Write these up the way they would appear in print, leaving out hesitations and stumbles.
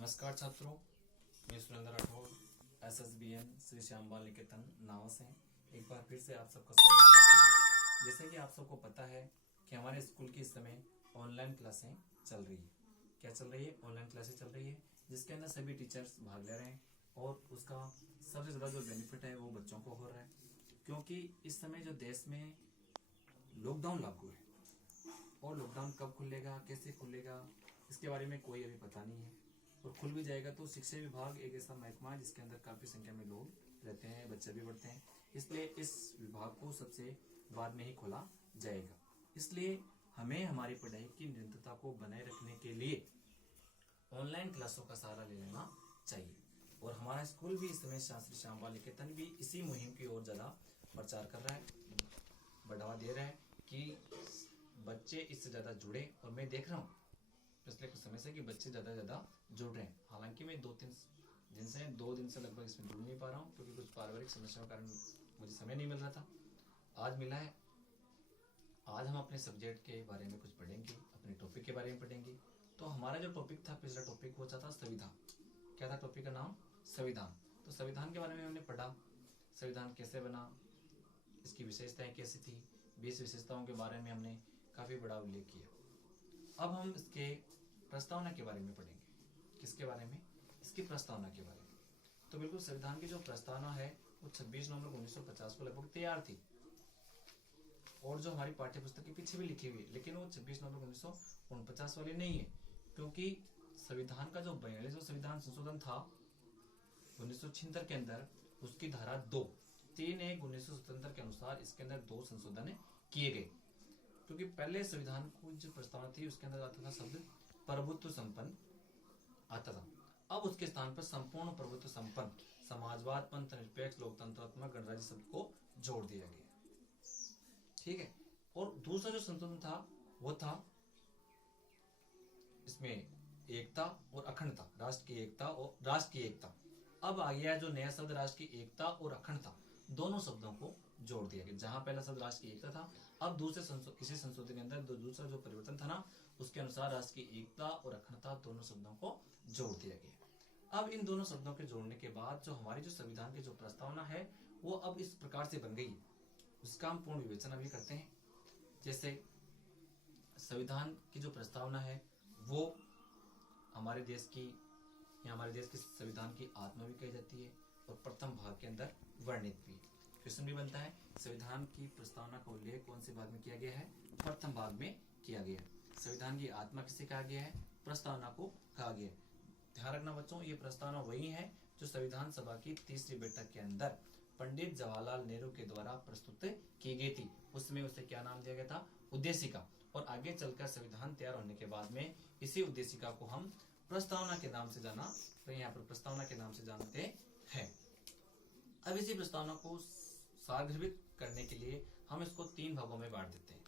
नमस्कार छात्रों, मैं सुरेंद्र राठौर SSBN श्री श्याम बाल निकेतन नाव से एक बार फिर से आप सबका स्वागत करता हूँ। जैसे कि आप सबको पता है कि हमारे स्कूल की इस समय ऑनलाइन क्लासें चल रही है। क्या चल रही है? ऑनलाइन क्लासें चल रही है, जिसके अंदर सभी टीचर्स भाग ले रहे हैं और उसका सबसे ज़्यादा जो बेनिफिट है वो बच्चों को हो रहा है, क्योंकि इस समय जो देश में लॉकडाउन लागू है और लॉकडाउन कब खुलेगा, कैसे खुलेगा, इसके बारे में कोई अभी पता नहीं है। और खुल भी जाएगा तो शिक्षा विभाग एक ऐसा महकमा है जिसके अंदर काफ़ी संख्या में लोग रहते हैं, बच्चे भी बढ़ते हैं, इसलिए इस विभाग को सबसे बाद में ही खोला जाएगा। इसलिए हमें हमारी पढ़ाई की निरंतरता को बनाए रखने के लिए ऑनलाइन क्लासों का सहारा ले लेना चाहिए। और हमारा स्कूल भी इस समय श्री श्याम बाल निकेतन भी इसी मुहिम की ओर ज़्यादा प्रचार कर रहा है, बढ़ावा दे रहा है कि बच्चे इससे ज़्यादा जुड़े। और मैं देख रहा हूँ पिछले कुछ समय से कि बच्चे ज़्यादा जुड़ रहे हैं। हालांकि मैं 2 दिन से लगभग इसमें जुड़ नहीं पा रहा हूँ, क्योंकि कुछ पारिवारिक समस्याओं के कारण मुझे समय नहीं मिल रहा था। आज मिला है। आज हम अपने सब्जेक्ट के बारे में कुछ पढ़ेंगे, अपने टॉपिक के बारे में पढ़ेंगे। तो हमारा जो टॉपिक था, पिछला टॉपिक वो था संविधान। क्या था टॉपिक का नाम? संविधान। तो संविधान के बारे में हमने पढ़ा, संविधान कैसे बना, इसकी विशेषताएं कैसी थी, 20 विशेषताओं के बारे में हमने काफ़ी बड़ा उल्लेख किया। अब हम इसके प्रस्तावना के बारे में पढ़ेंगे। किसके बारे में? इसकी प्रस्तावना के बारे में। तो बिल्कुल संविधान की जो प्रस्तावना है वो 26 नवंबर 1950 को लगभग तैयार थी, और जो हमारी पाठ्य पुस्तक के पीछे भी लिखी हुई है, लेकिन वो 26 नवंबर 1949 वाली नहीं है, क्योंकि संविधान का जो 42वां संविधान संशोधन था 1976 के अंदर, उसकी धारा 3(1)1977 के अनुसार इसके अंदर 2 संशोधन किए गए। क्योंकि पहले संविधान को जो प्रस्तावना थी उसके अंदर आता था शब्द प्रभुत्व संपन्न आता था। अब उसके स्थान पर संपूर्ण प्रभुत्व संपन्न, समाजवाद, पंथ निरपेक्ष, लोकतंत्रात्मक, गणराज्य शब्द को जोड़ दिया गया। ठीक है। और दूसरा जो संशोधन था वो था इसमें एकता और अखंडता, राष्ट्र की एकता और राष्ट्र की एकता। अब आ गया जो नया शब्द राष्ट्र की एकता और अखंडता, दोनों शब्दों को जोड़ दिया गया। जहां पहला शब्द राष्ट्र की एकता था, अब इसी संशोधन के अंदर दूसरा जो परिवर्तन था ना, उसके अनुसार राष्ट्र की एकता और अखंडता दोनों शब्दों को जोड़ दिया गया। अब इन दोनों शब्दों के जोड़ने के बाद जो हमारी जो संविधान की जो प्रस्तावना है वो अब इस प्रकार से बन गई है, उसका हम पूर्ण विवेचन अभी करते हैं। जैसे संविधान की जो प्रस्तावना है वो हमारे देश की संविधान की आत्मा भी कही जाती है, और प्रथम भाग के अंदर वर्णित भी। क्वेश्चन भी बनता है, संविधान की प्रस्तावना का उल्लेख कौन से भाग में किया गया है? प्रथम भाग में किया गया है। संविधान की आत्मा किसे कहा गया है? प्रस्तावना को कहा गया है। ध्यान रखना बच्चों, ये प्रस्तावना वही है जो संविधान सभा की 3री बैठक के अंदर पंडित जवाहरलाल नेहरू के द्वारा प्रस्तुत की गई थी। उसमें उसे क्या नाम दिया गया था? उद्देशिका। और आगे चलकर संविधान तैयार होने के बाद में इसी उद्देशिका को हम प्रस्तावना के नाम से जाना, तो यहाँ पर प्रस्तावना के नाम से जानते हैं। अब इसी प्रस्तावना को सारगर्भित करने के लिए हम इसको 3 भागों में बांट देते हैं।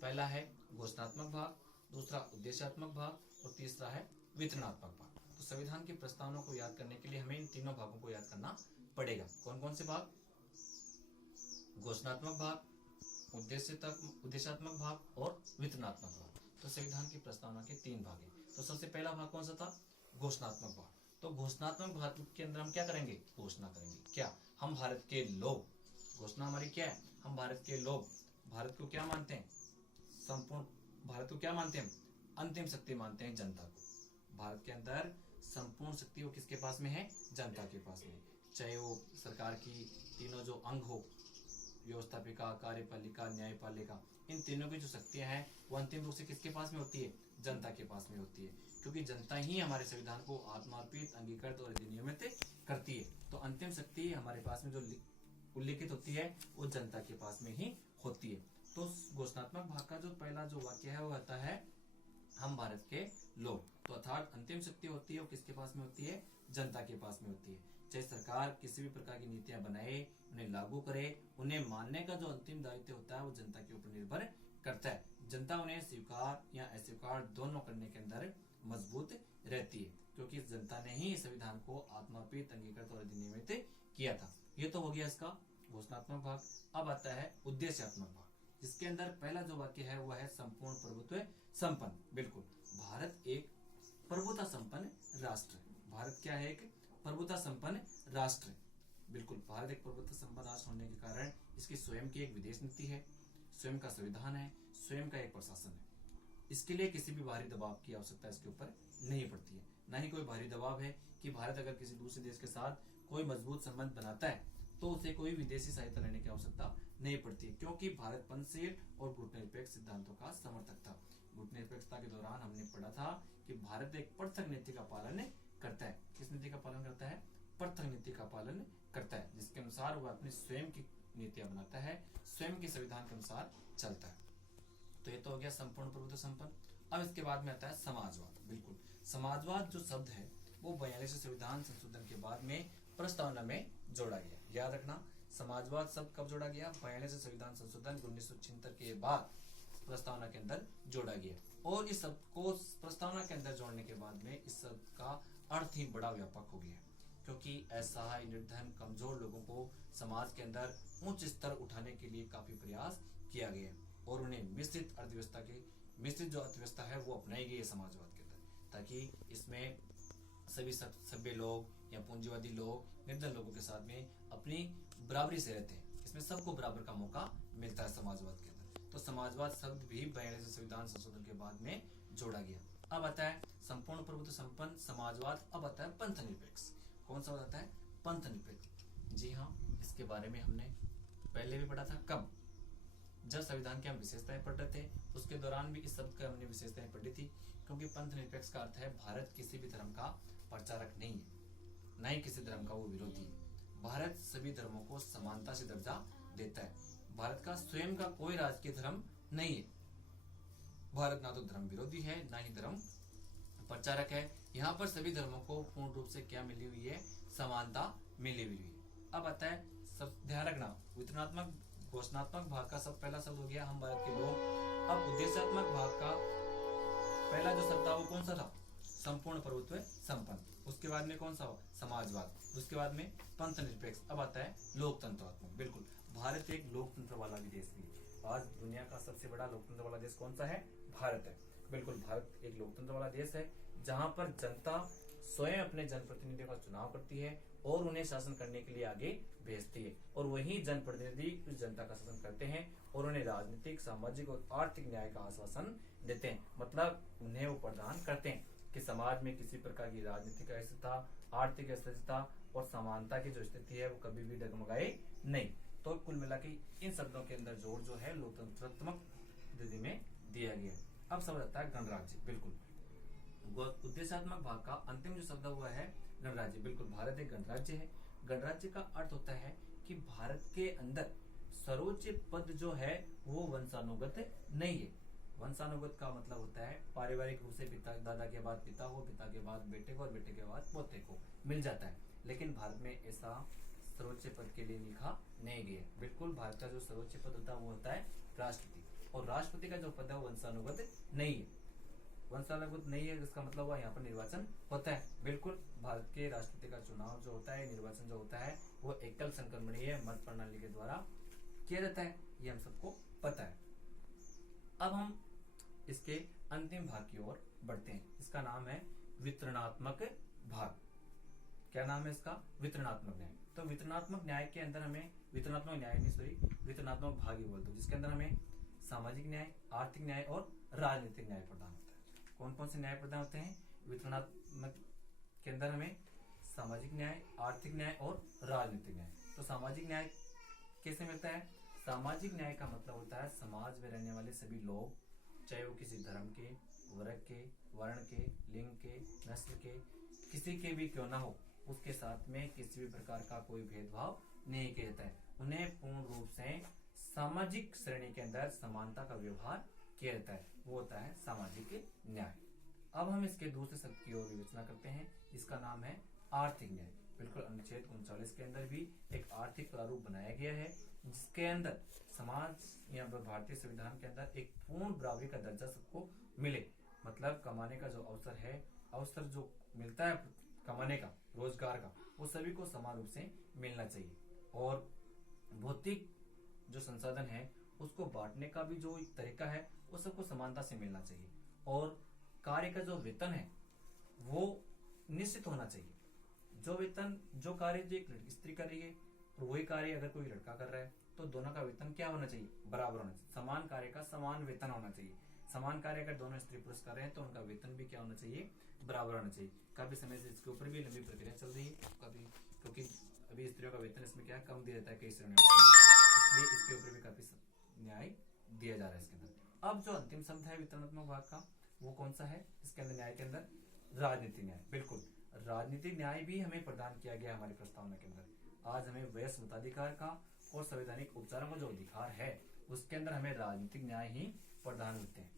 पहला है घोषणात्मक भाग, दूसरा उद्देश्यात्मक भाग, और तीसरा है वितरणात्मक भाग। तो संविधान की प्रस्तावना को याद करने के लिए हमें इन तीनों भागों को याद करना पड़ेगा। कौन कौन से भाग? घोषणात्मक भाग, उद्देश्यात्मक भाग और वितरणात्मक भाग। तो संविधान की प्रस्तावना के 3 भाग हैं। तो सबसे पहला भाग कौन सा था? घोषणात्मक भाग। तो घोषणात्मक भाग के अंदर हम क्या करेंगे? घोषणा करेंगे। क्या? हम भारत के लोग, घोषणा हमारी क्या है? हम भारत के लोग भारत को क्या मानते हैं? भारत को क्या मानते हैं? अंतिम शक्ति मानते हैं जनता को। भारत के अंदर संपूर्ण शक्ति वो किसके पास में है? जनता के पास में। चाहे वो सरकार की तीनों जो अंग हो, व्यवस्थापिका, कार्यपालिका, न्यायपालिका, इन तीनों की जो शक्तियां हैं वो अंतिम रूप से किसके पास में होती है? जनता के पास में होती है, क्योंकि जनता ही हमारे संविधान को आत्मार्पित, अंगीकृत और अधिनियमित करती है। तो अंतिम शक्ति हमारे पास में जो उल्लेखित होती है वो जनता के पास में ही होती है। तो घोषणात्मक भाग का जो पहला जो वाक्य है वो आता है हम भारत के लोग। तो अर्थात अंतिम शक्ति होती है वो किसके पास में होती है? जनता के पास में होती है। चाहे सरकार किसी भी प्रकार की नीतियां बनाए, उन्हें लागू करे, उन्हें मानने का जो अंतिम दायित्व होता है वो जनता के ऊपर निर्भर करता है। जनता उन्हें स्वीकार या अस्वीकार दोनों करने के अंदर मजबूत रहती है, क्योंकि जनता ने ही संविधान को आत्मार्पित, अंगीकृत और अधिनियमित किया था। ये तो हो गया इसका घोषणात्मक भाग। अब आता है उद्देश्यात्मक भाग, जिसके अंदर पहला जो वाक्य है वो है संपूर्ण प्रभुत्व संपन्न। बिल्कुल, भारत एक प्रभुता संपन्न राष्ट्र है। एक प्रभुता संपन्न राष्ट्र है। बिल्कुल, भारत एक प्रभुता संपन्न राष्ट्र होने के कारण इसकी स्वयं की एक विदेश नीति है, स्वयं का संविधान है, स्वयं का एक प्रशासन है। इसके लिए किसी भी बाहरी दबाव की आवश्यकता इसके ऊपर नहीं पड़ती है। ना ही कोई बाहरी दबाव है कि भारत अगर किसी दूसरे देश के साथ कोई मजबूत संबंध बनाता है तो उसे कोई विदेशी सहायता लेने की आवश्यकता नहीं पड़ती, क्योंकि भारत पंचशील और गुटनिरपेक्ष सिद्धांतों का समर्थक था। गुटनिरपेक्षता के दौरान हमने पढ़ा था कि भारत एक पृथक नीति का पालन करता है। किस नीति का पालन करता है? पृथक नीति का पालन करता है, जिसके अनुसार वह अपनी स्वयं की नीतियां बनाता है, स्वयं के संविधान के अनुसार चलता है। तो ये तो हो गया संपूर्ण प्रभुत्व संपन्न। अब इसके बाद में आता है समाजवाद। बिल्कुल, समाजवाद जो शब्द है वो 42वें संविधान संशोधन के बाद में प्रस्तावना में जोड़ा गया। याद रखना, समाजवाद शब्द कब जोड़ा गया? 42वें संविधान संशोधन 1976 के बाद प्रस्तावना के अंदर जोड़ा गया। और इस शब्द को प्रस्तावना के अंदर जोड़ने के बाद में इस शब्द का अर्थ ही बड़ा व्यापक हो गया, क्योंकि असहाय, निर्धन, कमजोर लोगों को समाज के अंदर उच्च स्तर उठाने के लिए काफी प्रयास किया गया और उन्हें मिश्रित जो अर्थव्यवस्था है वो अपनाई गई है समाजवाद के अंदर, ताकि इसमें सभी सभ्य लोग या पूंजीवादी लोग निर्धन लोगों के साथ में अपनी बराबरी से रहते हैं। इसमें सबको बराबर का मौका मिलता है समाजवाद के अंदर। तो समाजवाद शब्द भी 42वें संविधान संशोधन के बाद में जोड़ा गया। अब आता है संपूर्ण प्रभुत्व संपन्न समाजवाद। अब आता है पंथ निरपेक्ष। कौन सा आता है? पंथ निरपेक्ष। जी हाँ, इसके बारे में हमने पहले भी पढ़ा था। कब? जब संविधान की हम विशेषताएं पढ़ रहे थे उसके दौरान भी इस शब्द की हमने विशेषताएं पढ़ी थी, क्योंकि पंथ निरपेक्ष का अर्थ है भारत किसी भी धर्म का प्रचारक नहीं है, न ही किसी धर्म का वो विरोधी है। भारत सभी धर्मों को समानता से दर्जा देता है। भारत का स्वयं का कोई राजकीय धर्म नहीं है। भारत ना तो धर्म विरोधी है, ना ही धर्म प्रचारक है। यहाँ पर सभी धर्मों को पूर्ण रूप से क्या मिली हुई है? समानता मिली हुई है। अब आता है ध्यान रखना, वितरणात्मक घोषणात्मक भाग का पहला शब्द हो गया हम भारत के लोग। अब उद्देश्यात्मक भाग का पहला जो शब्द था वो कौन सा था? संपूर्ण प्रभुत्व संपन्न। उसके बाद में कौन सा? समाजवाद। उसके बाद में पंथ निरपेक्ष। अब आता है लोकतंत्रात्मक। बिल्कुल, भारत एक लोकतंत्र वाला भी देश भी है। आज दुनिया का सबसे बड़ा लोकतंत्र वाला देश कौन सा है? भारत है। बिल्कुल, भारत एक लोकतंत्र वाला देश है जहाँ पर जनता स्वयं अपने जनप्रतिनिधियों का चुनाव करती है और उन्हें शासन करने के लिए आगे भेजती है, और वही जनप्रतिनिधि उस जनता का शासन करते हैं और उन्हें राजनीतिक, सामाजिक और आर्थिक न्याय का आश्वासन देते हैं। मतलब उन्हें वो प्रदान करते हैं कि समाज में किसी प्रकार की राजनीतिक अस्थिरता, आर्थिक अस्थिरता और समानता की जो स्थिति है वो कभी भी डगमगाए नहीं। तो कुल मिला के इन शब्दों के अंदर जोड़ जो है लोकतंत्रात्मक विधि में दिया गया। अब शब्द आता है गणराज्य। बिल्कुल, उद्देश्यात्मक भाग का अंतिम जो शब्द हुआ है गणराज्य। बिल्कुल, भारत एक गणराज्य है। गणराज्य का अर्थ होता है कि भारत के अंदर सर्वोच्च पद जो है वो वंशानुगत नहीं है। वंशानुगत का मतलब होता है पारिवारिक रूप से पिता, दादा के बाद पिता हो, पिता के बाद बेटे को और बेटे के बाद पोते को मिल जाता है। लेकिन भारत में ऐसा सर्वोच्च पद के लिए लिखा नहीं गया। बिल्कुल, भारत का जो सर्वोच्च पद होता है वो होता है राष्ट्रपति, और राष्ट्रपति का जो पद है वो वंशानुगत नहीं है। वंशानुगत नहीं है इसका मतलब हुआ यहाँ पर निर्वाचन होता है। बिल्कुल, भारत के राष्ट्रपति का चुनाव जो होता है, निर्वाचन जो होता है वो एकल संक्रमणीय मत प्रणाली के द्वारा किया जाता है। ये हम सबको पता है। अब हम इसके अंतिम भाग की ओर बढ़ते हैं। इसका नाम है वितरणात्मक भाग। क्या नाम है इसका? वितरणात्मक न्याय। तो वितरणात्मक न्याय के अंदर हमें वितरणात्मक भाग ही बोल दो, जिसके अंदर हमें सामाजिक न्याय, आर्थिक न्याय और राजनीतिक न्याय प्रदान होता है। कौन कौन से न्याय प्रदान होते हैं? वितरणात्मक के अंदर हमें सामाजिक न्याय, आर्थिक न्याय और राजनीतिक न्याय। तो सामाजिक न्याय कैसे मिलता है? सामाजिक न्याय का मतलब होता है समाज में रहने वाले सभी लोग, चाहे वो किसी धर्म के, वर्ग के, वर्ण के, लिंग के, नस्ल के, किसी के भी क्यों ना हो, उसके साथ में किसी भी प्रकार का कोई भेदभाव नहीं किया जाता है। उन्हें पूर्ण रूप से सामाजिक श्रेणी के अंदर समानता का व्यवहार किया जाता है। वो होता है सामाजिक न्याय। अब हम इसके दूसरे शब्द की ओर विवेचना करते हैं, इसका नाम है आर्थिक न्याय। बिल्कुल, अनुच्छेद 39 के अंदर भी एक आर्थिक प्रारूप बनाया गया है, जिसके अंदर समाज या भारतीय संविधान के अंदर एक पूर्ण बराबरी का दर्जा सबको मिले। मतलब कमाने का जो अवसर है, अवसर जो मिलता है कमाने का, रोजगार का, वो सभी को समान रूप से मिलना चाहिए। और भौतिक जो संसाधन है उसको बांटने का भी जो एक तरीका है वो सबको समानता से मिलना चाहिए। और कार्य का जो वेतन है वो निश्चित होना चाहिए। जो वेतन, जो कार्य जो एक स्त्री कर रही है और वही कार्य अगर कोई लड़का कर रहा है तो दोनों का वेतन क्या होना चाहिए, बराबर होना चाहिए। समान कार्य का समान वेतन होना चाहिए। समान कार्य अगर दोनों स्त्री पुरुष कर रहे हैं तो उनका वेतन भी क्या होना चाहिए, बराबर होना चाहिए। काफी समय से इसके ऊपर भी लंबी प्रक्रिया चल रही है कभी, क्योंकि अभी स्त्रियों का वेतन इसमें क्या है, कम दिया जाता है कई श्रेणियों के अंदर, इसलिए इसके ऊपर भी काफी न्याय दिया जा रहा है इसके अंदर। अब जो अंतिम शब्द है वितरणात्मक भाग का वो कौन सा है इसके अंदर न्याय के अंदर, राजनीतिक न्याय। बिल्कुल, राजनीतिक न्याय भी हमें प्रदान किया गया हमारी प्रस्तावना के अंदर। आज हमें वयस्क मताधिकार का और संवैधानिक उपचारों का जो अधिकार है उसके अंदर हमें राजनीतिक न्याय ही प्रदान होते हैं,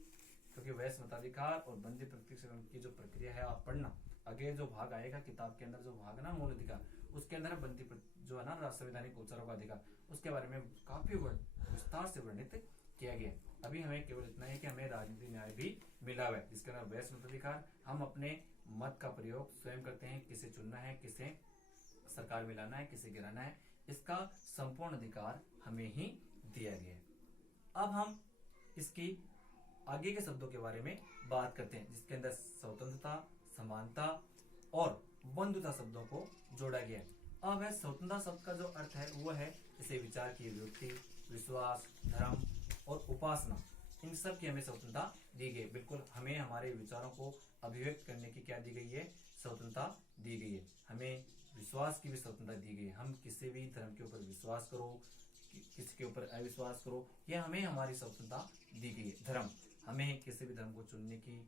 क्योंकि वयस्क मताधिकार और बंदी प्रतिक्षण की जो प्रक्रिया है आप पढ़ना, आगे जो भाग आएगा किताब के अंदर, जो भाग है ना मूल अधिकार, उसके अंदर बंदी जो है ना संवैधानिक उपचारों का अधिकार, उसके बारे में काफी विस्तार से वर्णित किया गया। अभी हमें केवल इतना है कि हमें राजनीतिक न्याय भी मिला हुआ है, जिसके अंदर वयस्क मताधिकार, हम अपने मत का प्रयोग स्वयं करते हैं, किसे चुनना है, किसे सरकार में लाना है, किसे गिराना है, इसका संपूर्ण अधिकार हमें ही दिया गया है। अब हम इसकी आगे के शब्दों के बारे में बात करते हैं, जिसके अंदर स्वतंत्रता, समानता और बंधुता शब्दों को जोड़ा गया है। अब है स्वतंत्रता शब्द का जो अर्थ है वो है जैसे विचार की अभिव्यक्ति, विश्वास, धर्म और उपासना, इन सब की हमें स्वतंत्रता दी गई। बिल्कुल, हमें हमारे विचारों को अभिव्यक्त करने की क्या दी गई है, स्वतंत्रता दी गई है। हमें विश्वास की भी स्वतंत्रता दी गई है, हम किसी भी धर्म के ऊपर विश्वास करो, किसी के ऊपर अविश्वास करो, यह हमें हमारी स्वतंत्रता दी गई है। धर्म, हमें किसी भी धर्म को चुनने की,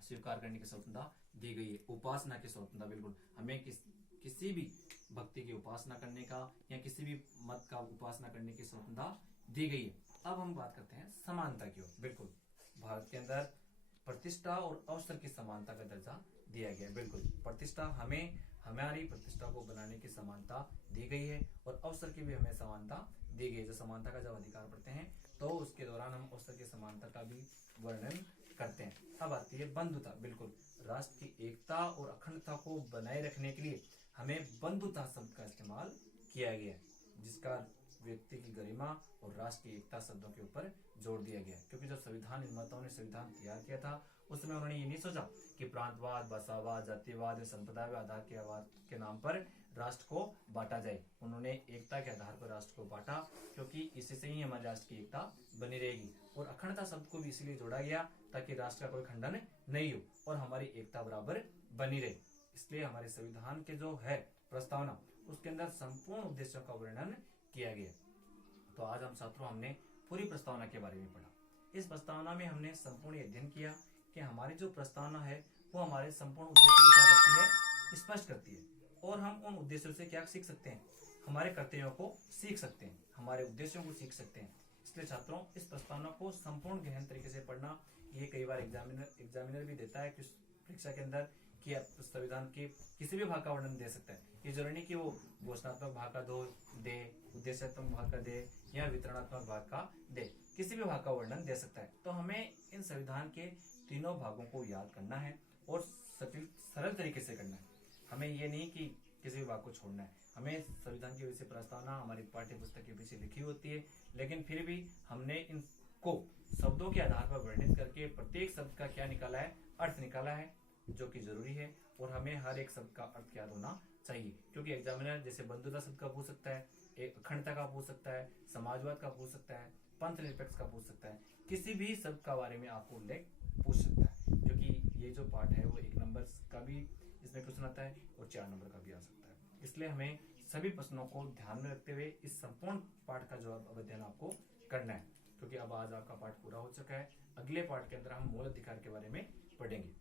स्वीकार करने की स्वतंत्रता दी गई है। उपासना की स्वतंत्रता, बिल्कुल हमें किसी भी भक्ति की उपासना करने का या किसी भी मत का उपासना करने की स्वतंत्रता दी गई है। अब हम बात करते हैं समानता की ओर। बिल्कुल, भारत के अंदर प्रतिष्ठा और अवसर की समानता का दर्जा दिया गया है। बिल्कुल, प्रतिष्ठा, हमें हमारी प्रतिष्ठा को बनाने की समानता दी गई है और अवसर की भी हमें समानता दी गई है। जो समानता का जब अधिकार पढ़ते हैं तो उसके दौरान हम अवसर की समानता का भी वर्णन करते हैं। अब आती है बंधुता। बिल्कुल, राष्ट्र की एकता और अखंडता को बनाए रखने के लिए हमें बंधुता शब्द का इस्तेमाल किया गया है, जिसका व्यक्ति की गरिमा और राष्ट्र की एकता शब्दों के ऊपर जोड़ दिया गया है। क्योंकि जब संविधान निर्माताओं ने संविधान तैयार किया था उसमें उन्होंने ये नहीं सोचा कि प्रांतवाद, भाषावाद, जातिवाद या संप्रदाय आधार के नाम पर राष्ट्र को बांटा जाए। उन्होंने एकता के आधार पर राष्ट्र को बांटा, क्योंकि इसी से ही हमारे राष्ट्र की एकता बनी रहेगी। और अखंडता शब्द को भी इसीलिए जोड़ा गया ताकि राष्ट्र का कोई खंडन नहीं हो और हमारी एकता बराबर बनी रहे। इसलिए हमारे संविधान के जो है प्रस्तावना, उसके अंदर संपूर्ण उद्देश्यों का वर्णन किया गया। तो आज हम छात्रों हमने पूरी प्रस्तावना के बारे में पढ़ा। इस प्रस्तावना में हमने संपूर्ण अध्ययन किया कि हमारी जो प्रस्तावना है वो हमारे संपूर्ण उद्देश्यों को क्या करती है, स्पष्ट करती है। और हम उन उद्देश्यों से क्या सीख सकते हैं, हमारे कर्तव्यों को सीख सकते हैं, हमारे उद्देश्यों को सीख सकते हैं। इसलिए छात्रों, इस प्रस्तावना को संपूर्ण गहन तरीके से पढ़ना, ये कई बार एग्जामिनर भी देता है कि परीक्षा के अंदर कि आप संविधान के किसी भी भाग का वर्णन दे सकता है। ये जरूरी नहीं कि वो घोषणात्मक भाग का दे, उद्देश्यात्मक भाग का दे या वितरणात्मक भाग का दे, किसी भी भाग का वर्णन दे सकता है। तो हमें इन संविधान के तीनों भागों को याद करना है और सरल तरीके से करना है। हमें ये नहीं कि किसी भी भाग को छोड़ना है। हमें संविधान की विषय प्रस्तावना हमारी पाठ्य पुस्तक के पीछे लिखी होती है, लेकिन फिर भी हमने इनको शब्दों के आधार पर वर्णित करके प्रत्येक शब्द का क्या निकाला है, अर्थ निकाला है, जो कि जरूरी है। और हमें हर एक शब्द का अर्थ याद होना चाहिए, क्योंकि एग्जामिनर जैसे बंधुता शब्द का पूछ सकता है, अखंडता का पूछ सकता है, समाजवाद का पूछ सकता है, पंथ निरपेक्ष का पूछ सकता है, किसी भी शब्द का बारे में आपको उल्लेख पूछ सकता है। क्योंकि ये जो पाठ है वो 1 नंबर का भी इसमें क्वेश्चन आता है और 4 नंबर का भी आ सकता है। इसलिए हमें सभी प्रश्नों को ध्यान में रखते हुए इस संपूर्ण पाठ का जो अध्ययन आपको करना है, क्योंकि अब आज आपका पाठ पूरा हो चुका है। अगले पाठ के अंदर हम मूल अधिकार के बारे में पढ़ेंगे।